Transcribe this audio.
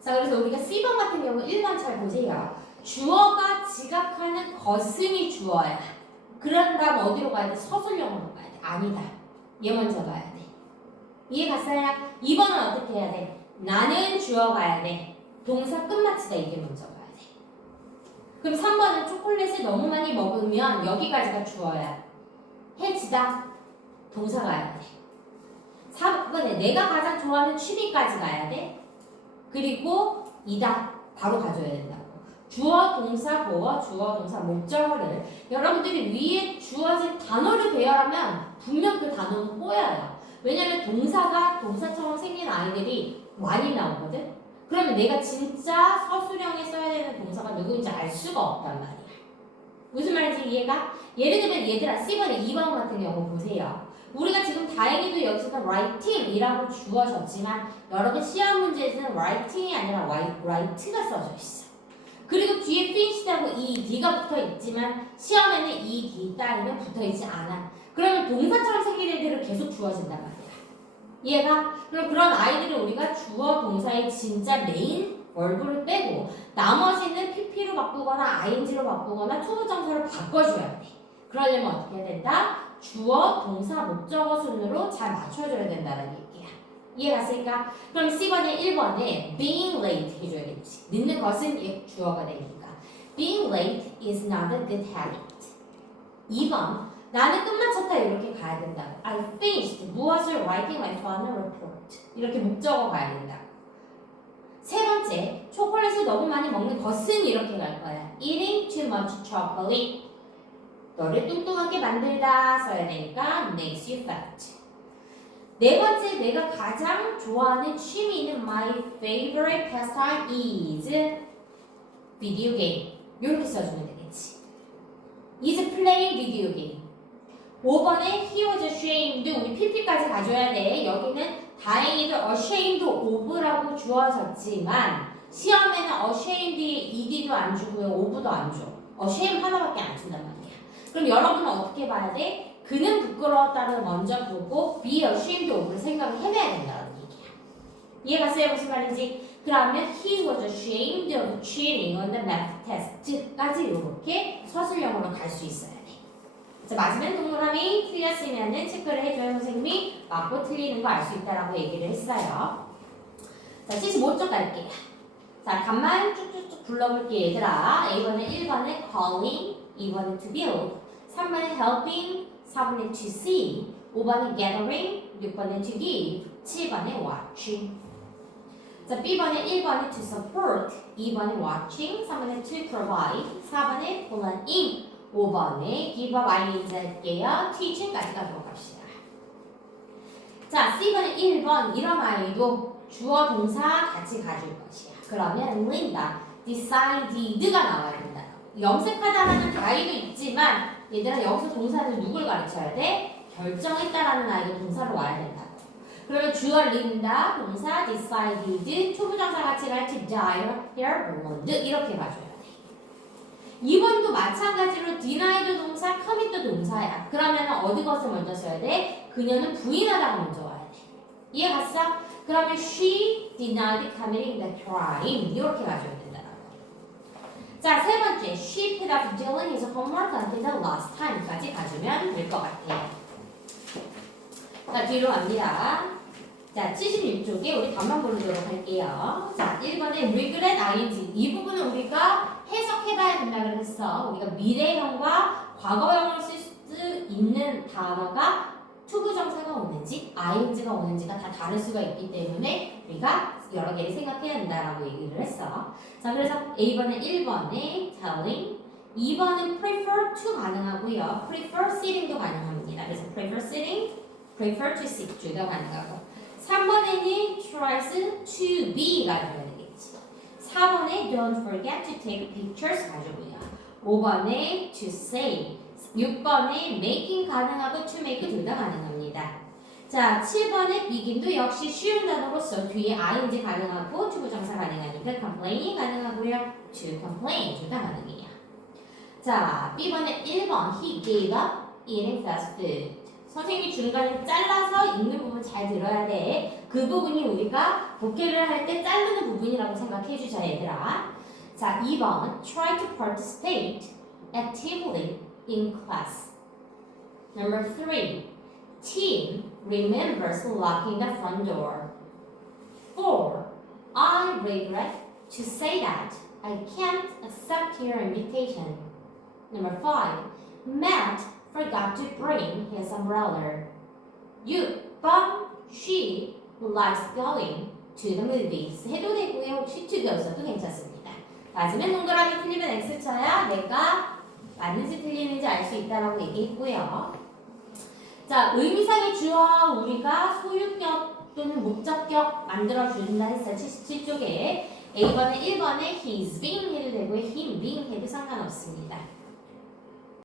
자, 그래서 우리가 C번 같은 경우 1번 잘 보세요. 주어가 지각하는 것은이 주어야. 그런 다음 어디로 가야 돼? 서술형으로 가야 돼. 아니다. 얘 먼저 가야 돼. 이해 갔어요? 2번은 어떻게 해야 돼? 나는 주어 가야 돼. 동사 끝마치다 이게 먼저 가야 돼. 그럼 3번은 초콜릿을 너무 많이 먹으면 여기까지가 주어야. 해지다. 동사 가야 돼. 4번에 내가 가장 좋아하는 취미까지 가야 돼. 그리고 이다 바로 가져야 된다고. 주어, 동사, 보어, 주어, 동사, 목적어를 여러분들이 위에 주어진 단어를 배열하면 분명 그 단어는 꼬여요. 왜냐면 동사가 동사처럼 생긴 아이들이 많이 나오거든. 그러면 내가 진짜 서술형에 써야 되는 동사가 누구인지 알 수가 없단 말이야. 무슨 말인지 이해가? 예를 들면 얘들아 C번에 2번 같은 경우 보세요. 우리가 지금 다행히도 여기서 writing이라고 주어졌지만 여러 개 시험 문제에서는 writing이 아니라 write가 써져 있어. 그리고 뒤에 finish하고 ed가 붙어 있지만 시험에는 ed 따르면 붙어 있지 않아. 그러면 동사처럼 생긴 애들은 계속 주어진단 말이야. 이해가? 그럼 그런 아이들을 우리가 주어 동사의 진짜 메인 월브를 빼고 나머지는 pp로 바꾸거나 ing로 바꾸거나 투부정사로 바꿔줘야 돼. 그러려면 어떻게 해야 된다? 주어, 동사, 목적어 순으로 잘 맞춰줘야 된다는 얘기야. 이해 갔을까? 그럼 C번에 1번에 being late 해줘야겠지. 늦는 것은 얘 주어가 되니까. being late is not a good habit. 2번 나는 끝마쳤다 이렇게 가야 된다고. I finished 무엇을 writing my final report. 이렇게 목적어 가야 된다고. 세 번째, 초콜릿을 너무 많이 먹는 것은 이렇게 갈 거야. Eating too much chocolate. 너를 뚱뚱하게 만들다 써야 되니까 makes you fat. 네 번째, 내가 가장 좋아하는 취미는 my favorite pastime is video game. 이렇게 써주면 되겠지. is playing video game. 5번에 he was ashamed. 우리 pp까지 가져야 돼. 여기는 다행히도 ashamed of라고 주어졌지만 시험에는 ashamed에 ed도 안 주고요. of도 안 줘. ashamed 하나밖에 안 준단 말이야. 그럼 여러분은 어떻게 봐야 돼? 그는 부끄러웠다를 먼저 보고 be ashamed of를 생각을 해봐야 된다는 얘기야. 이해갔어요? 무슨 말인지? 그러면 he was ashamed of cheating on the math test까지 이렇게 서술형으로 갈 수 있어야 돼. 자, 맞으면 동그라미 틀렸으면은 체크를 해줘야 선생님이 맞고 틀리는 거 알 수 있다라고 얘기를 했어요. 자, 75쪽 갈게요. 자, 간만 쭉쭉쭉 불러볼게 얘들아. A번에 1번에 calling, 2번에 to build, 3번에 helping, 4번에 to see, 5번에 gathering, 6번에 to give, 7번에 watching. 자, B번에 1번에 to support, 2번에 watching, 3번에 to provide, 4번에 planning, 5번에 give up ing 할게요. teaching까지 가도록 합시다. 자, C번에 1번 이런 아이도 주어 동사 같이 가줄 것이야. 그러면 Linda decided가 나와야 된다. 염색하다라는 아이도 있지만 얘들아 여기서 동사는 누굴 가르쳐야 돼? 결정했다라는 아이도 동사로 와야 된다고. 그러면 주어 린다 동사 decided 초부정사 같이 갈 to die, here, blonde 이렇게 봐줘야 돼. 2번도 마찬가지로 denied 동사, commit 동사야. 그러면 어디 것을 먼저 써야 돼? 그녀는 부인하다가 먼저 와야 돼. 이해 갔어? 그러면 she denied committing the crime 이렇게 가져야 된다라고. 자, 세 번째 she put up Dylan his homework until the last time까지 가주면 될 것 같아요. 자, 뒤로 갑니다. 자, 76쪽에 우리 답만 보도록 할게요. 자, 1번에 regret ing. 이 부분은 우리가 해석해봐야 된다 그랬어. 우리가 미래형과 과거형을 쓸 수 있는 단어가 투부정사가 오는지 ing가 오는지가 다 다를 수가 있기 때문에 우리가 여러 개를 생각해야 된다라고 얘기를 했어. 자, 그래서 A번에 1번에 telling, 2번은 prefer to 가능하고요. prefer sitting도 가능합니다. 그래서 prefer sitting, prefer to sit 둘다 가능하고 3번에는 tries to be 가져야 되겠지. 4번에 don't forget to take pictures 가져고요. 5번에 to say, 6번에 making 가능하고 to make 둘 다 가능합니다. 자, 7번에 begin도 역시 쉬운 단어로서 뒤에 ing 가능하고 투부정사 가능하니까 complaining 가능하고요. to complain 둘 다 가능해요. 자, B번에 1번 he gave up eating fast food. 선생님이 중간에 잘라서 읽는 부분 잘 들어야 돼. 그 부분이 우리가 복귀를 할 때 자르는 부분이라고 생각해 주자 얘들아. 자, 2번 try to participate actively in class. Number 3. Team remembers locking the front door. 4. I regret to say that I can't accept your invitation. Number 5. Matt forgot to bring his umbrella. 6번 She likes going to the movies. 해도 되고요. 혹시 to go서도 괜찮습니다. 맞으면 동그라미 틀리면 X 쳐야 내가 맞는지 틀리는지 알 수 있다라고 얘기했고요. 자, 의미상의 주어 우리가 소유격 또는 목적격 만들어 준다 했어요. 77쪽에 A번에 1번에 he's being 해도 되고요. him being 해도 상관없습니다.